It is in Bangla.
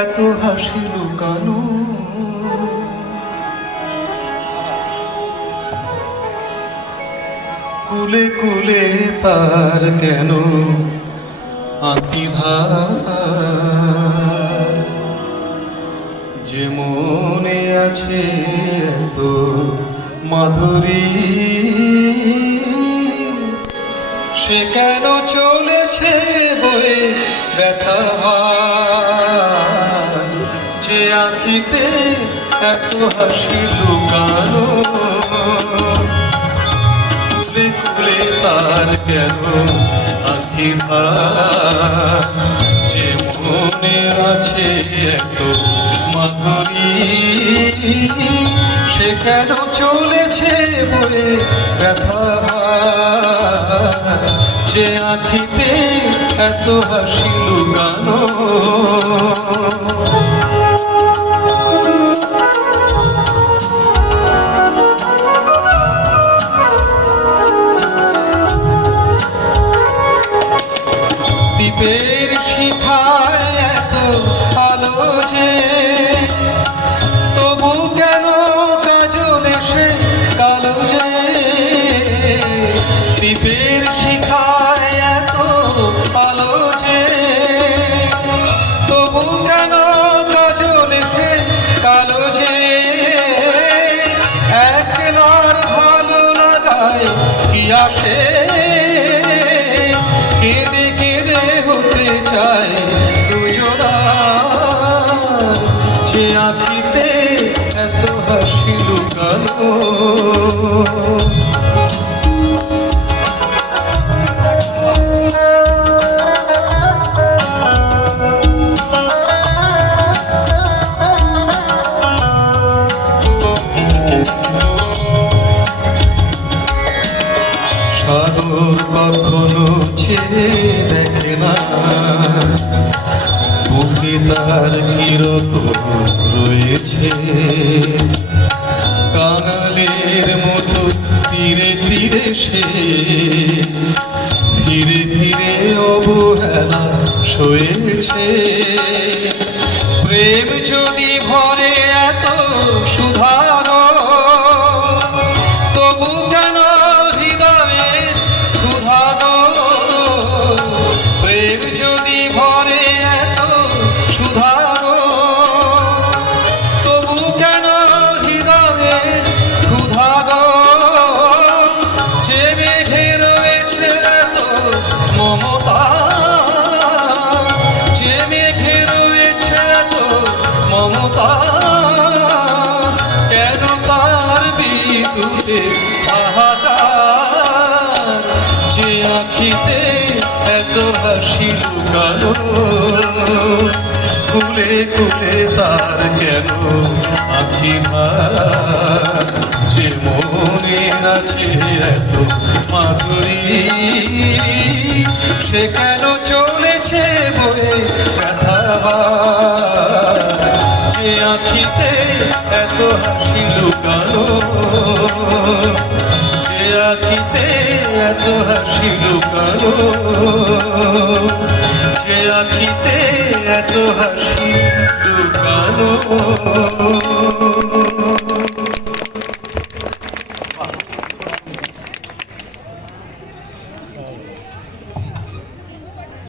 এত হাসি লুকানো। কুলে কুলে তার কেন আঁকি ধার, যে মনে আছে এত মাধুরী, সে কেন চলেছে বয়ে ব্যথা ভার, যে আঁখিতে এত হাসি লুকানো। কুলে কুলে তার কেন আঁকি ধার, যে মনে আছে এত মাধুরী, সে কেন চলেছে বয়ে ব্যথা ভার, যে আঁখিতে এত হাসি লুকানো। দ্বীপের শিখায় এত আলো যে, তবু কেন কাজল এসে কালো যে। দ্বীপের শিখায় এত আলো যে, তবু কেন কাজল এসে কালো যে। একলার ভালো লাগায় কি আসে, কেঁদে কেঁদে হতে চায় দুজনার, যে আঁখিতে এত হাসি লুকানো। সাগর কখনো ছেড়ে দেখে না, বুকে তার কিরত রয়েছে। কাঙালের মতো তীরে তীরে সে ধীরে ধীরে অবহেলা সয়েছে। প্রেম যদি ভরে এত সুধারো, তবু কেন হৃদয়ের ক্ষুধানো। প্রেম যদি ভরে এত সুধারো, তবু কেন হৃদয়ের ক্ষুধানো। যে মেঘে রয়েছে এত মমতা, যে মেঘে রয়েছে এত মমতা, কেন তার বিদুরে হাহাকার, যে আঁখিতে এত হাসি লুকানো। কুলে কুলে তার কেন আঁখি ভার, যে মনে আছে এত মাধুরী, সে কেন চলেছে বয়ে ব্যথা ভার, যে আঁখিতে এত হাসি লুকানো। যে আঁখিতে এত হাসি লুকানো, যে আঁখিতে এত হাসি লুকানো।